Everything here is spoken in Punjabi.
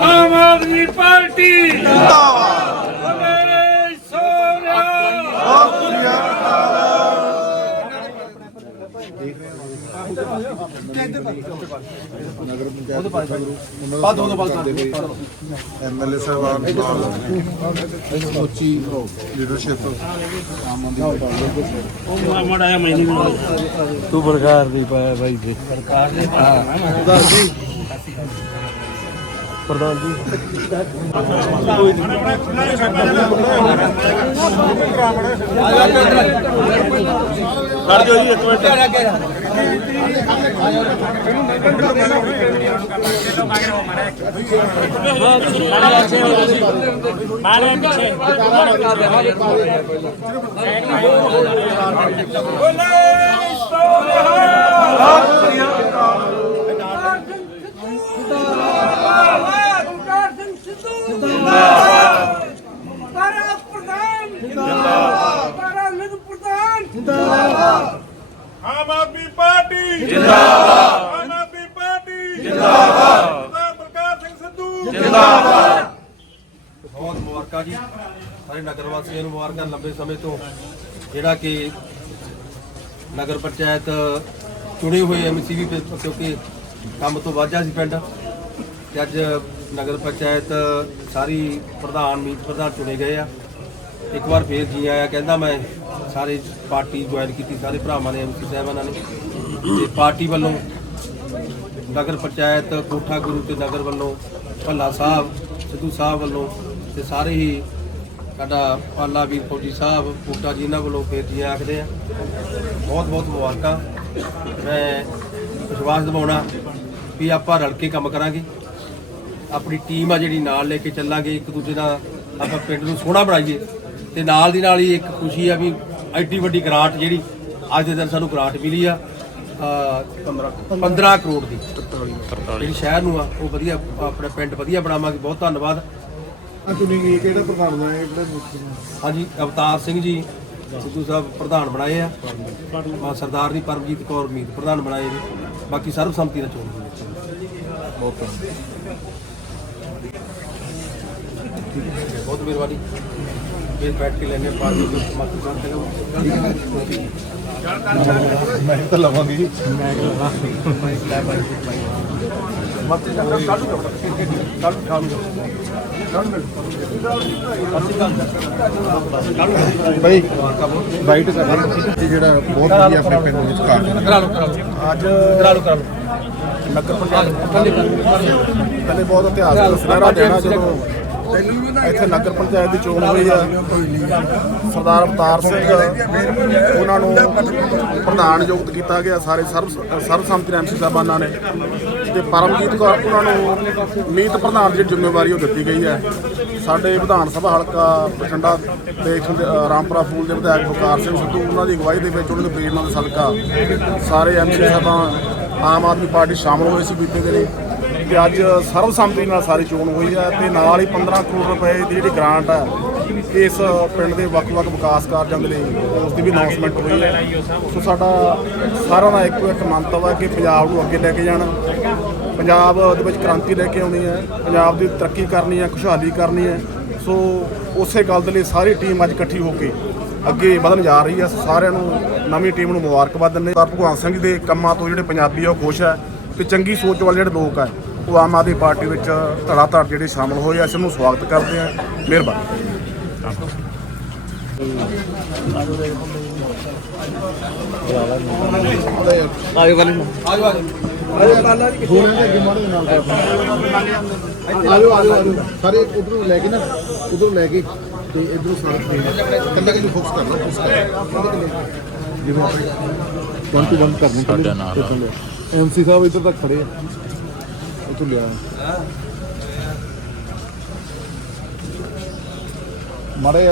ਆਮ ਆਦਮੀ ਪਾਰਟੀ ਨਗਰ ਪੰਚਾਇਤ ਬਾਦ ਦੋ ਬਾਦ ਐਮਐਲਏ ਸਾਹਿਬਾਨ ਨਾਲ ਸਮੁੱਚੀ ਲੀਡਰਸ਼ਿਪ ਤੂੰ ਪ੍ਰਕਾਰ ਦੀ ਪਾਇਆ ਬਾਈ ਜੀ। ਪ੍ਰਧਾਨ ਜੀ। ਪ੍ਰਧਾਨ ਜੀ ਕਰ ਦਿਓ ਜੀ ਇੱਕ ਮਿੰਟ ਓਮਕਾਰ ਮੁਬਾਰਕਾਂ ਜੀ? ਸਾਰੇ ਨਗਰ ਵਾਸੀਆਂ ਨੂੰ ਮੁਬਾਰਕਾਂ ਲੰਬੇ ਸਮੇਂ ਤੋਂ। ਜਿਹੜਾ ਕਿ ਨਗਰ ਪੰਚਾਇਤ ਚੁਣੇ ਹੋਏ ਐਮਸੀਵੀ ਕਿਉਂਕਿ ਕੰਮ ਤੋਂ ਵਾਜਾ ਸੀ ਪਿੰਡ, ਤੇ ਅੱਜ ਨਗਰ ਪੰਚਾਇਤ ਸਾਰੀ ਪ੍ਰਧਾਨ, ਮੀਤ ਪ੍ਰਧਾਨ ਚੁਣੇ ਗਏ ਆ। ਇੱਕ ਵਾਰ ਫੇਰ ਜੀ ਆਇਆ, ਕਹਿੰਦਾ ਮੈਂ ਸਾਰੇ ਪਾਰਟੀ ਜੁਆਇਨ ਕੀਤੀ, ਸਾਰੇ ਭਰਾਵਾਂ ਨੇ ਐਮਸੀ ਸਾਹਿਬਾਨਾਂ ਨੇ। ਤੇ ਪਾਰਟੀ ਵੱਲੋਂ ਨਗਰ ਪੰਚਾਇਤ, ਕੋਠਾ ਗੁਰੂ ਤੇ ਨਗਰ ਵੱਲੋਂ ਭੱਲਾ ਸਾਹਿਬ ਸਿੱਧੂ ਸਾਹਿਬ ਵੱਲੋਂ ਤੇ ਸਾਰੇ ਹੀ ਸਾਡਾ ਪਾਲਾ ਵੀਰ ਫੌਜੀ ਸਾਹਿਬ ਕੋਟਾ ਜੀ ਇਹਨਾਂ ਵੱਲੋਂ ਫੇਰ ਜੀ ਆਖਦੇ ਆ। ਬਹੁਤ ਬਹੁਤ ਮੁਬਾਰਕਾਂ। ਮੈਂ ਵਿਸ਼ਵਾਸ ਦਿਵਾਉਣਾ ਵੀ ਆਪਾਂ ਰਲ ਕੇ ਕੰਮ ਕਰਾਂਗੇ। ਆਪਣੀ ਟੀਮ ਆ ਜਿਹੜੀ ਨਾਲ ਲੈ ਕੇ ਚੱਲਾਂਗੇ, ਇੱਕ ਦੂਜੇ ਨਾਲ ਆਪਾਂ ਪਿੰਡ ਨੂੰ ਸੋਹਣਾ ਬਣਾਈਏ। ਤੇ ਨਾਲ ਦੀ ਨਾਲ ਹੀ ਇੱਕ ਖੁਸ਼ੀ ਆ ਵੀ ਐਡੀ ਵੱਡੀ ਗ੍ਰਾਂਟ ਜਿਹੜੀ ਅੱਜ ਦੇ ਦਿਨ ਸਾਨੂੰ ਗ੍ਰਾਂਟ ਮਿਲੀ ਆ। 15 15 ਕਰੋੜ ਦੀ। ਜਿਹੜੀ ਸ਼ਹਿਰ ਨੂੰ ਆ ਉਹ ਵਧੀਆ ਆਪਣੇ ਪਿੰਡ ਵਧੀਆ ਬਣਾਵਾਂਗੇ। ਬਹੁਤ ਧੰਨਵਾਦ। ਗਈ ਕਿਹੜਾ ਪ੍ਰਧਾਨ ਬਣਾਇਆ ਕਿਹੜੇ? ਹਾਂਜੀ ਅਵਤਾਰ ਸਿੰਘ ਜੀ ਸਿੱਧੂ ਸਾਹਿਬ ਪ੍ਰਧਾਨ ਬਣਾਏ ਆ। ਸਰਦਾਰ ਦੀ ਪਰਮਜੀਤ ਕੌਰ ਮੀਤ ਪ੍ਰਧਾਨ ਬਣਾਏ ਨੇ। ਬਾਕੀ ਸਰਬਸੰਮਤੀ ਨਾਲ ਚੋਣ ਹੋਈ ਹੈ। ਬਹੁਤ ਬਹੁਤ ਮਿਹਰਬਾਨੀ। ਫਿਰ ਬੈਠ ਕੇ ਲੈਣੇ ਪਾਰਟੀ ਦੇ ਮਤ ਮੈਂ ਤਾਂ ਲਵਾਂਗੀ ਭਾਈ ਵਾਈਟ ਇਹ ਜਿਹੜਾ ਬਹੁਤ ਵਧੀਆ ਆਪਣੇ ਪਿੰਡ ਵਿੱਚ ਕਾਰਜ ਕਰਾ ਲਓ ਕਰਾ ਲਓ। ਅੱਜ ਕਰਾ ਲਓ ਕਰਾ ਲਓ। ਨਗਰ ਪੰਚਾਇਤ ਪਹਿਲੇ ਬਹੁਤ ਇਤਿਹਾਸ ਦਾ ਸੁਨਹਿਰਾ ਦਿਨ ਆ ਜਦੋਂ ਇੱਥੇ ਨਗਰ ਪੰਚਾਇਤ ਦੀ ਚੋਣ ਹੋਈ ਆ। ਸਰਦਾਰ ਅਵਤਾਰ ਸਿੰਘ, ਉਹਨਾਂ ਨੂੰ ਪ੍ਰਧਾਨ ਨਿਯੁਕਤ ਕੀਤਾ ਗਿਆ ਸਾਰੇ ਸਰਬ ਸਰਬਸੰਮਤੀ ਨਾਲ ਐਮਸੀ ਸਾਹਿਬਾਨਾਂ ਨੇ। ਤੇ ਪਰਮਜੀਤ ਕੌਰ, ਉਹਨਾਂ ਨੂੰ ਮੀਤ ਪ੍ਰਧਾਨ ਦੀ ਜ਼ਿੰਮੇਵਾਰੀ ਉਹ ਦਿੱਤੀ ਗਈ ਹੈ। ਸਾਡੇ ਵਿਧਾਨ ਸਭਾ ਹਲਕਾ ਬਠਿੰਡਾ ਦੇ ਰਾਮਪੁਰਾ ਫੂਲ ਦੇ ਵਿਧਾਇਕ ਬਕਾਰ ਸਿੰਘ ਸਿੱਧੂ, ਉਹਨਾਂ ਦੀ ਅਗਵਾਈ ਦੇ ਵਿੱਚ ਉਹਨਾਂ ਦੇ ਪ੍ਰੇਰਨਾ ਦੇ ਸਦਕਾ ਸਾਰੇ ਐਮਸੀ ਸਾਹਿਬਾਂ ਆਮ ਆਦਮੀ ਪਾਰਟੀ ਸ਼ਾਮਲ ਹੋਏ ਸੀ ਬੀਤੇ ਦਿਨੀ। ਤੇ ਅੱਜ ਸਰਬਸੰਮਤੀ ਨਾਲ ਸਾਰੀ ਚੋਣ ਹੋਈ ਹੈ ਤੇ ਨਾਲ ਹੀ 15 ਕਰੋੜ ਰੁਪਏ ਦੀ ਜਿਹੜੀ ਗ੍ਰਾਂਟ ਹੈ, ਇਸ ਪਿੰਡ ਦੇ ਵੱਖ-ਵੱਖ ਵਿਕਾਸ ਕਾਰਜਾਂ ਦੇ ਲਈ ਉਸ ਦੀ ਵੀ ਅਨਾਉਂਸਮੈਂਟ ਹੋਈ ਹੈ। ਸੋ ਸਾਡਾ ਸਾਰਿਆਂ ਦਾ ਇੱਕੋ ਇੱਕ ਮੰਤਵ ਹੈ ਕਿ ਪੰਜਾਬ ਨੂੰ ਅੱਗੇ ਲੈ ਕੇ ਜਾਣਾ। ਪੰਜਾਬ ਦੇ ਵਿੱਚ ਕ੍ਰਾਂਤੀ ਲੈ ਕੇ ਆਉਣੀ ਹੈ, ਪੰਜਾਬ ਦੀ ਤਰੱਕੀ ਕਰਨੀ ਹੈ, ਖੁਸ਼ਹਾਲੀ ਕਰਨੀ ਹੈ। ਸੋ ਉਸੇ ਗੱਲ ਦੇ ਲਈ ਸਾਰੀ ਟੀਮ ਅੱਜ ਇਕੱਠੀ ਹੋ ਕੇ ਅੱਗੇ ਵਧਣ ਜਾ ਰਹੀ ਹੈ। ਸਾਰਿਆਂ ਨੂੰ ਨਵੀਂ ਟੀਮ ਨੂੰ ਮੁਬਾਰਕਬਾਦ ਦਿੰਦੇ ਹਾਂ। ਭਗਵਾਨ ਸਿੰਘ ਦੇ ਕੰਮਾਂ ਤੋਂ ਜਿਹੜੇ ਪੰਜਾਬੀ ਆ, ਉਹ ਖੁਸ਼ ਹੈ ਤੇ ਚੰਗੀ ਸੋਚ ਵਾਲੇ ਜਿਹੜੇ ਲੋਕ ਆ ਉਹ ਆਮ ਆਦਮੀ ਪਾਰਟੀ ਵਿੱਚ ਧੜਾ ਧੜ ਜਿਹੜੇ ਸ਼ਾਮਲ ਹੋਏ ਆ ਇਸ ਨੂੰ ਸਵਾਗਤ ਕਰਦੇ ਆ ਮਿਹਰਬਾਨੀ। ਆਜੋ ਗੱਲ ਆਜੋ। ਆਜੋ ਆਜੋ। ਆਜੋ ਆਜੋ। ਸਾਰੇ ਉਧਰੋਂ ਲੈ ਕੇ ਨਾ ਉਧਰੋਂ ਲੈ ਕੇ ਤੇ ਇਧਰੋਂ ਸਾਰੇ ਕੱਲੇ ਕੱਲੇ ਫੋਕਸ ਕਰਨਾ ਫੋਕਸ ਕਰਨਾ ਜਿਵੇਂ ਆਪਣੇ 1 ਟੂ 1 ਕਰਨੀ ਕੱਲੇ ਐਮਸੀ ਸਾਹਿਬ ਇੱਧਰ ਤੱਕ ਖੜੇ ਆ। ਉਤੋਂ ਲਿਆ ਮਾਰੇ